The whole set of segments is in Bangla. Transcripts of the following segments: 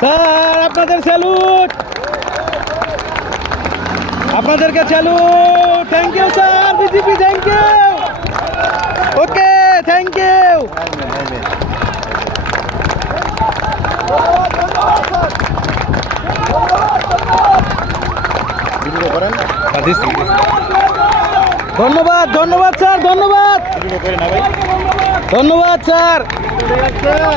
স্যার, আপনাদের স্যালুট আপনাদেরকে salute thank you sir BJP thank you okay thank you ধন্যবাদ ধন্যবাদ, স্যার, ধন্যবাদ! ধন্যবাদ, স্যার।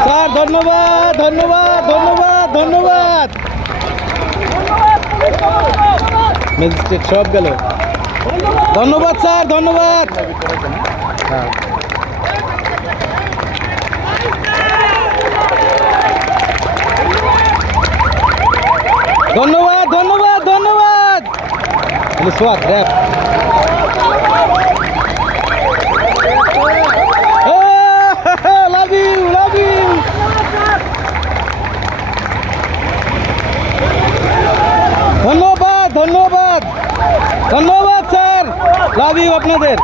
স্যার, ধন্যবাদ ধন্যবাদ ধন্যবাদ ধন্যবাদ। ম্যাজিস্ট্রেট সব গেল। ধন্যবাদ, স্যার, ধন্যবাদ। ধন্যবাদ ধন্যবাদ ধন্যবাদ। সোয়াদ র্যাপ লাভ ইউ লাভ ইউ ধন্যবাদ। ধন্যবাদ স্যার। লাভ ইউ আপনাদের।